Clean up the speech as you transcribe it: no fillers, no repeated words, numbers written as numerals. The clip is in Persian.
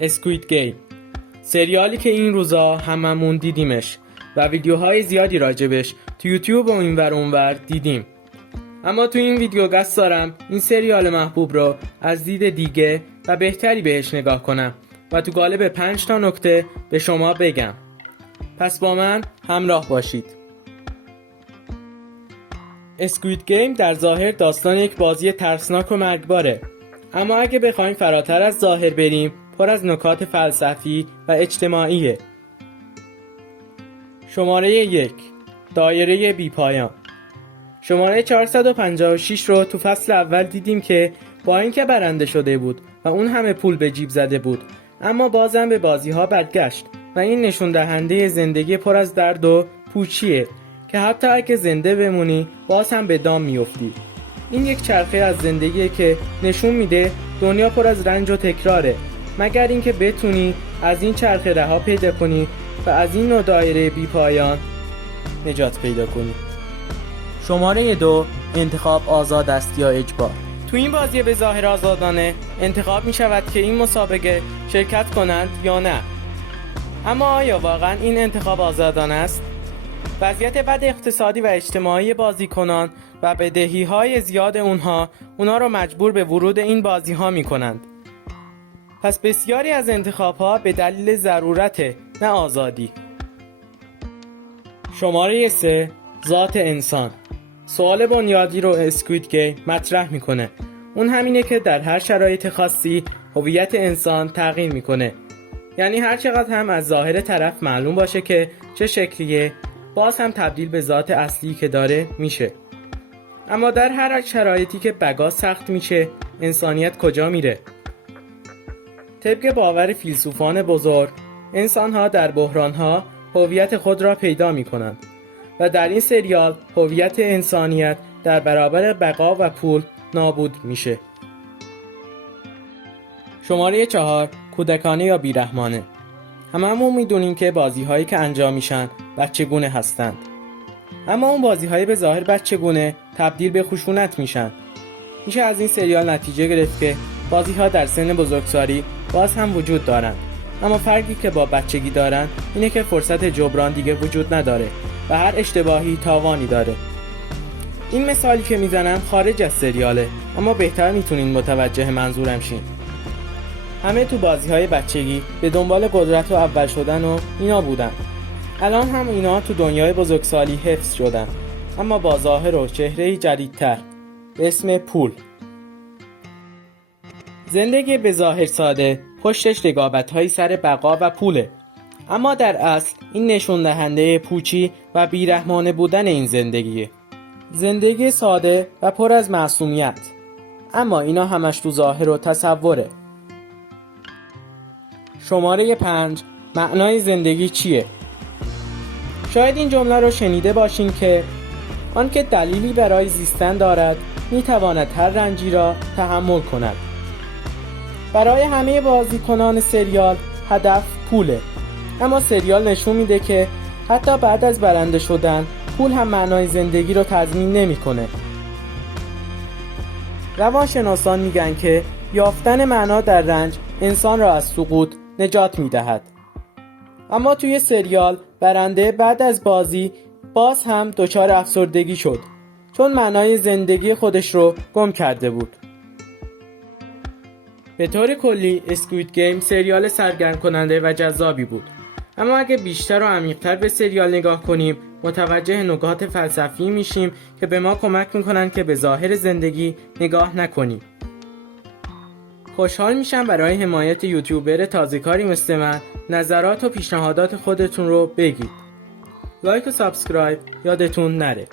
اسکوید گیم، سریالی که این روزا هممون دیدیمش و ویدیوهای زیادی راجبش تو یوتیوب و اینور اونور دیدیم. اما تو این ویدیو قصد دارم این سریال محبوب رو از دید دیگه و بهتری بهش نگاه کنم و تو قالب 5 تا نکته به شما بگم. پس با من همراه باشید. اسکوید گیم در ظاهر داستان یک بازی ترسناک و مرگباره، اما اگه بخوایم فراتر از ظاهر بریم پر از نکات فلسفی و اجتماعیه. شماره 1، دایره بی پایان. شماره 456 رو تو فصل اول دیدیم که با اینکه برنده شده بود و اون همه پول به جیب زده بود، اما بازم به بازی ها برگشت و این نشون دهنده زندگی پر از درد و پوچیه که حتی اگه زنده بمونی باز هم به دام میافتی. این یک چرخه از زندگیه که نشون میده دنیا پر از رنج و تکراره، مگر اینکه بتونی از این چرخه رها پیدا کنی و از این نوع دایره بی پایان نجات پیدا کنی. شماره 2، انتخاب آزاد است یا اجبار. تو این بازی به ظاهر آزادانه انتخاب می شود که این مسابقه شرکت کنند یا نه. اما آیا واقعا این انتخاب آزادانه است؟ وضعیت بد اقتصادی و اجتماعی بازیکنان و بدهی‌های زیاد اونها رو مجبور به ورود این بازی‌ها می‌کنند. پس بسیاری از انتخاب‌ها به دلیل ضرورت، نه آزادی. شماره 3، ذات انسان. سوال بنیادی رو اسکوید گیم مطرح می‌کنه. اون همینه که در هر شرایط خاصی هویت انسان تغییر می‌کنه. یعنی هر چقدر هم از ظاهر طرف معلوم باشه که چه شکلیه، باز هم تبدیل به ذات اصلی که داره میشه. اما در هر شرایطی که بقا سخت میشه، انسانیت کجا میره؟ طبق باور فیلسوفان بزرگ، انسان‌ها در بحران‌ها هویت خود را پیدا می‌کنند و در این سریال هویت انسانیت در برابر بقا و پول نابود میشه. شماره 4، کودکانه یا بیرحمانه. هممون میدونیم که بازی‌هایی که انجام میشن بچگونه هستند، اما اون بازی‌های به ظاهر بچگونه تبدیل به خشونت میشن. میشه از این سریال نتیجه گرفت که بازی‌ها در سن بزرگسالی باز هم وجود دارن، اما فرقی که با بچگی دارن اینه که فرصت جبران دیگه وجود نداره و هر اشتباهی تاوانی داره. این مثالی که میزنم خارج از سریاله، اما بهتر میتونین متوجه منظورم شین. همه تو بازی‌های بچگی به دنبال قدرت و اول شدن و اینا بودن. الان هم اینا تو دنیای بزرگسالی حفظ شدن، اما با ظاهر و چهره‌ای جدیدتر به اسم پول. زندگی به ظاهر ساده، پشتش رقابت‌های سر بقا و پوله، اما در اصل این نشون دهنده پوچی و بیرحمانه بودن این زندگیه. زندگی ساده و پر از معصومیت، اما اینا همش تو ظاهر و تصوره. شماره 5، معنای زندگی چیه؟ شاید این جمله رو شنیده باشین که آن که دلیلی برای زیستن دارد میتواند هر رنجی را تحمل کند. برای همه بازیکنان سریال هدف پوله، اما سریال نشون میده که حتی بعد از برنده شدن پول هم معنای زندگی رو تضمین نمیکنه. روانشناسان میگن که یافتن معنا در رنج انسان را از سقوط نجات میدهد. اما توی سریال برنده بعد از بازی باز هم دچار افسردگی شد، چون معنای زندگی خودش رو گم کرده بود. به طور کلی اسکوید گیم سریال سرگرم کننده و جذابی بود، اما اگه بیشتر و عمیق‌تر به سریال نگاه کنیم متوجه نکات فلسفی میشیم که به ما کمک میکنن که به ظاهر زندگی نگاه نکنیم. خوشحال میشم برای حمایت یوتیوبر تازه‌کاری مثل من نظرات و پیشنهادات خودتون رو بگید. لایک و سابسکرایب یادتون نره.